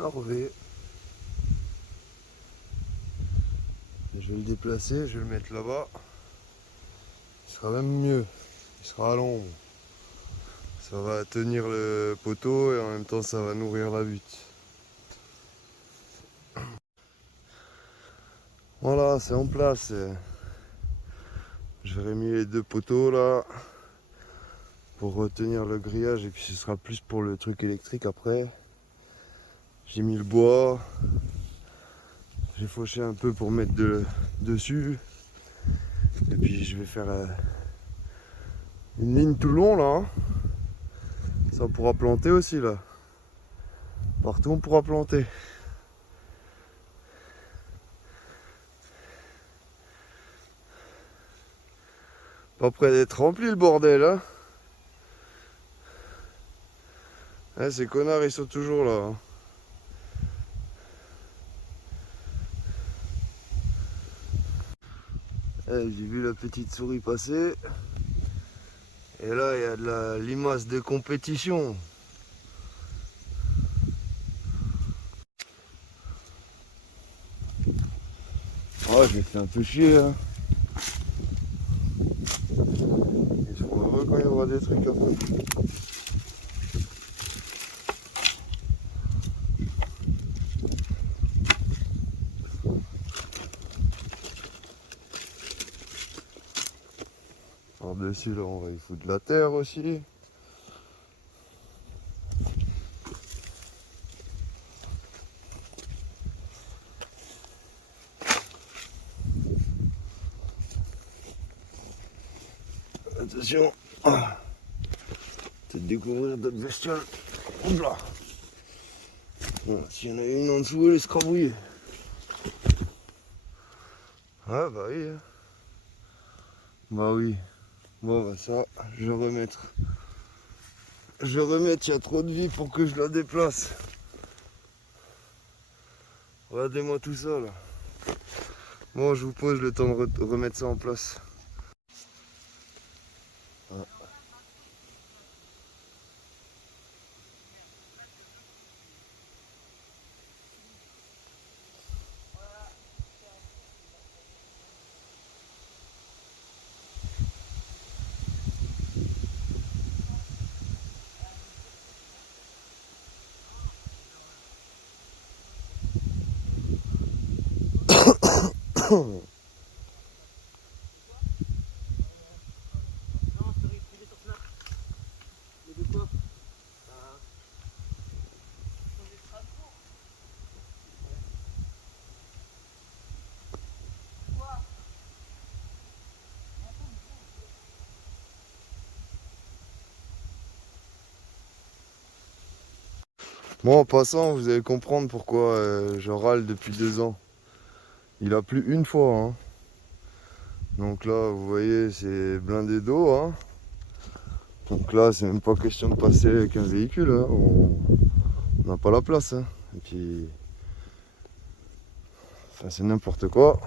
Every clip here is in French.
Norvée. Je vais le déplacer, je vais le mettre là-bas. Il sera même mieux. Il sera à l'ombre. Ça va tenir le poteau et en même temps ça va nourrir la butte. Voilà, c'est en place. Je vais mis les deux poteaux là pour retenir le grillage et puis ce sera plus pour le truc électrique après. J'ai mis le bois. J'ai fauché un peu pour mettre dessus. Et puis je vais faire une ligne tout le long là. Ça pourra planter aussi là. Partout on pourra planter. Pas près d'être rempli le bordel hein. Ouais, ces connards ils sont toujours là. Hein. Ouais, j'ai vu la petite souris passer. Et là il y a de la limace de compétition. Oh, je me fais un peu chier hein. Ils seront heureux quand il y aura des trucs à faire. Par-dessus là on va y foutre de la terre aussi. Attention, peut-être découvrir d'autres bestioles. Hop là. Voilà, s'il y en a une en dessous, elle est scrabouillée. Ah bah oui. Hein. Bah oui. Bon bah ça, je vais remettre. Je vais remettre, il y a trop de vie pour que je la déplace. Regardez-moi tout ça là. Bon, je vous pose le temps de remettre ça en place. Ah. Bon, en passant, vous allez comprendre pourquoi je râle depuis 2 ans. Il a plu une fois. Hein. Donc là, vous voyez, c'est blindé d'eau. Hein. Donc là, c'est même pas question de passer avec un véhicule. Hein. On n'a pas la place. Hein. Et puis, enfin, c'est n'importe quoi.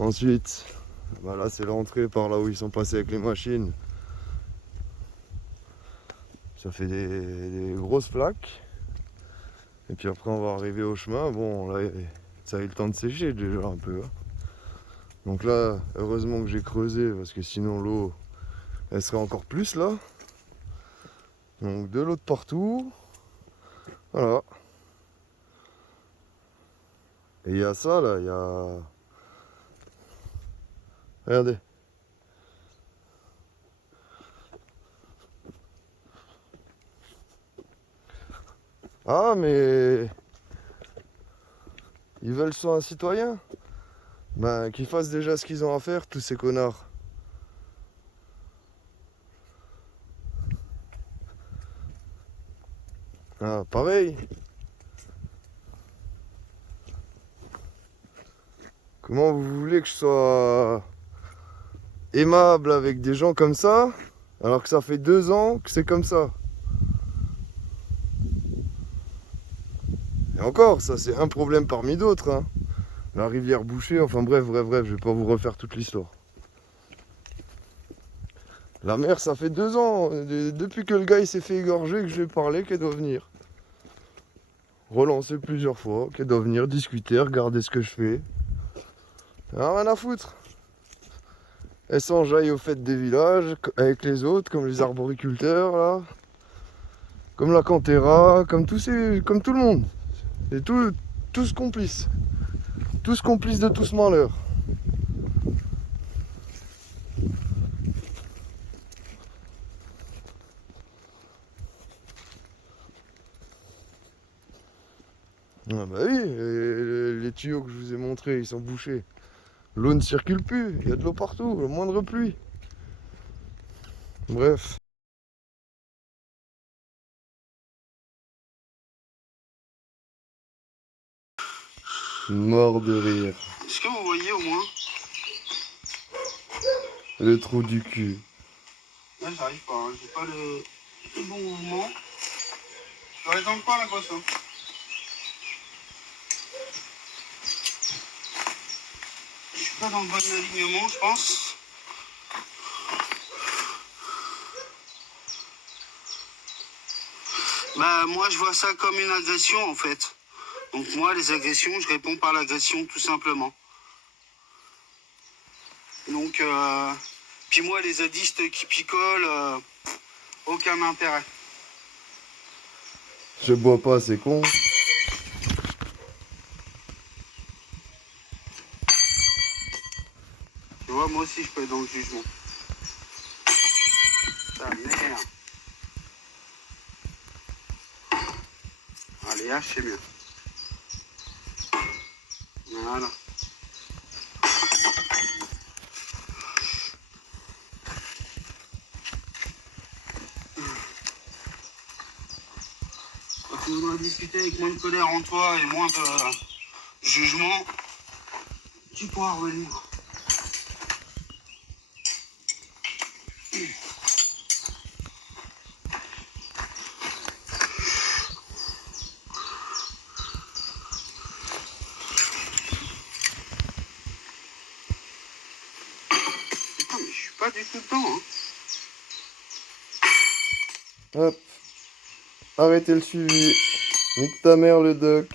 Ensuite, bah là, c'est l'entrée par là où ils sont passés avec les machines. Ça fait des grosses flaques. Et puis après, on va arriver au chemin. Bon, là, ça a eu le temps de sécher déjà un peu. Hein. Donc là, heureusement que j'ai creusé parce que sinon l'eau, elle serait encore plus là. Donc de l'eau de partout. Voilà. Et il y a ça là, il y a... Regardez. Ah mais... Ils veulent soit un citoyen. Ben qu'ils fassent déjà ce qu'ils ont à faire, tous ces connards. Ah, pareil. Comment vous voulez que je sois aimable avec des gens comme ça, alors que ça fait 2 ans que c'est comme ça? Et encore, ça c'est un problème parmi d'autres. Hein. La rivière bouchée, enfin bref, je vais pas vous refaire toute l'histoire. La mer, ça fait 2 ans, depuis que le gars il s'est fait égorger que je lui ai parlé qu'elle doit venir. relancer plusieurs fois, qu'elle doit venir discuter, regarder ce que je fais. Rien à foutre. Elle s'enjaille aux fêtes des villages avec les autres, comme les arboriculteurs là, comme la Cantera, comme comme tout le monde. Et tous complices. Tous complices de tout ce malheur. Ah bah oui, les tuyaux que je vous ai montrés, ils sont bouchés. L'eau ne circule plus, il y a de l'eau partout, le moindre pluie. Bref. Mort de rire. Est-ce que vous voyez au moins? Le trou du cul. Là, j'arrive pas, hein. J'ai pas le bon mouvement. Je vais aller dans le coin, la gosse. Hein. Je suis pas dans le bon alignement, je pense. Bah, moi, je vois ça comme une agression, en fait. Donc, moi, les agressions, je réponds par l'agression, tout simplement. Donc, puis moi, les zadistes qui picolent, aucun intérêt. Je bois pas, c'est con. Tu vois, moi aussi, je peux être dans le jugement. Ça m'énerve. Allez, H, c'est mieux. Voilà. Quand tu voudras discuter avec moins de colère en toi et moins de jugement, tu pourras revenir. Putain, mais je suis pas du tout dedans, hein. Hop. Arrêtez le suivi. Nique ta mère le doc.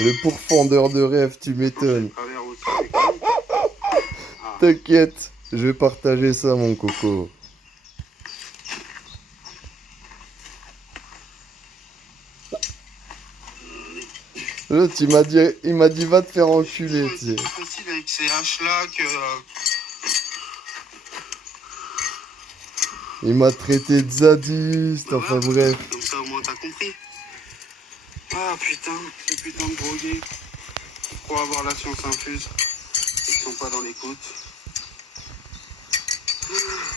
Le pourfendeur de rêve, tu m'étonnes. Travers aussi, mais quand même. Ah. T'inquiète, je vais partager ça mon coco. L'autre, il m'a dit va te faire enculer, tu sais. C'est plus facile avec ces haches-là que... Il m'a traité de zadiste, enfin bref. Comme ça, au moins, t'as compris. Ah, putain, ces putains de drogués. Pour avoir la science infuse. Ils sont pas dans l'écoute.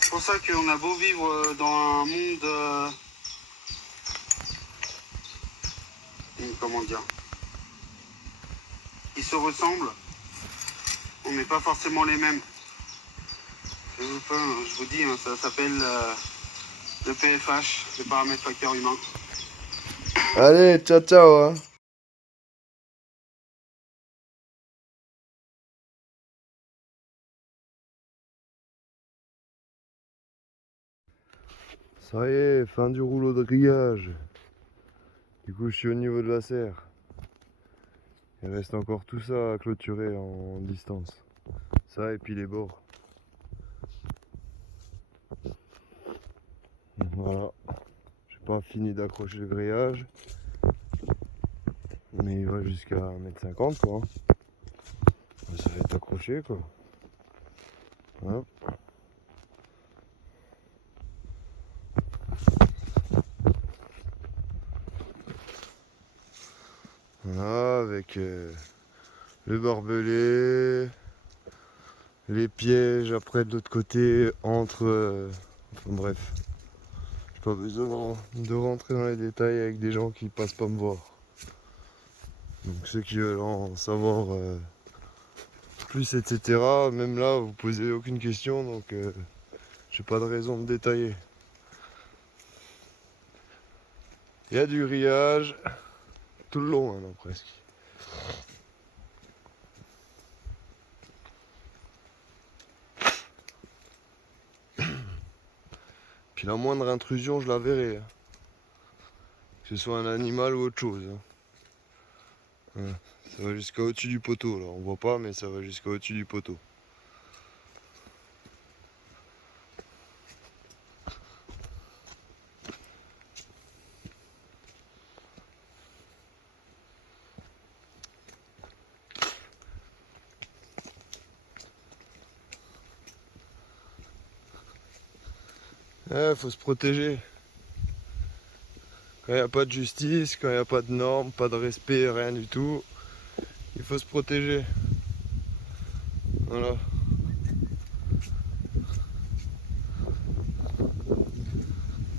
C'est pour ça qu'on a beau vivre dans un monde... comment dire, qui se ressemblent, on n'est pas forcément les mêmes. Je vous dis, hein, ça s'appelle le PFH, le paramètre facteur humain. Allez, ciao ciao hein. Ça y est, fin du rouleau de grillage. Du coup, je suis au niveau de la serre. Il reste encore tout ça à clôturer en distance. Ça et puis les bords. Voilà. J'ai pas fini d'accrocher le grillage. Mais il va jusqu'à 1,50 m quoi. Ça va être accroché quoi. Hop. Voilà, avec le barbelé, les pièges après de l'autre côté, entre... enfin bref. J'ai pas besoin de rentrer dans les détails avec des gens qui passent pas me voir. Donc ceux qui veulent en savoir plus, etc. Même là, vous posez aucune question, donc j'ai pas de raison de détailler. Il y a du grillage tout le long maintenant presque. Puis la moindre intrusion, je la verrai. ce soit un animal ou autre chose. Hein. Voilà. Ça va jusqu'à au-dessus du poteau là, on voit pas mais ça va jusqu'à au-dessus du poteau. Faut se protéger. Quand il n'y a pas de justice, quand il n'y a pas de normes, pas de respect, rien du tout, il faut se protéger. Voilà.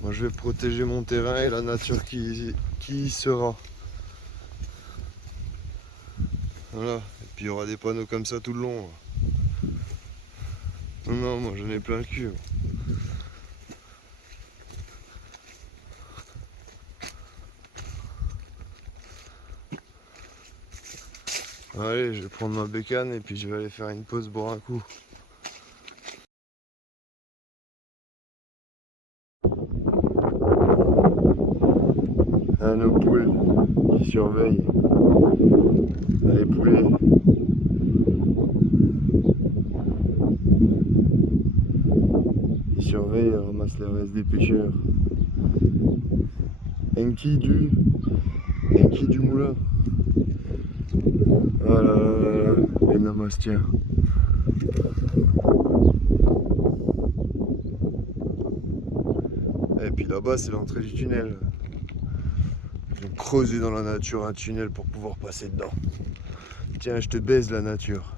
Moi je vais protéger mon terrain et la nature qui y sera. Voilà. Et puis il y aura des panneaux comme ça tout le long. Non, non, moi j'en ai plein le cul. Allez, je vais prendre ma bécane et puis je vais aller faire une pause, boire un coup. Ah, nos poules qui surveillent. Ah, les poulets. Ils surveillent et ramassent les restes des pêcheurs. Enki du moulin. Ah là là là là, les namastiens. Et puis là-bas, c'est l'entrée du tunnel. Ils ont creusé dans la nature un tunnel pour pouvoir passer dedans. Tiens, je te baise la nature.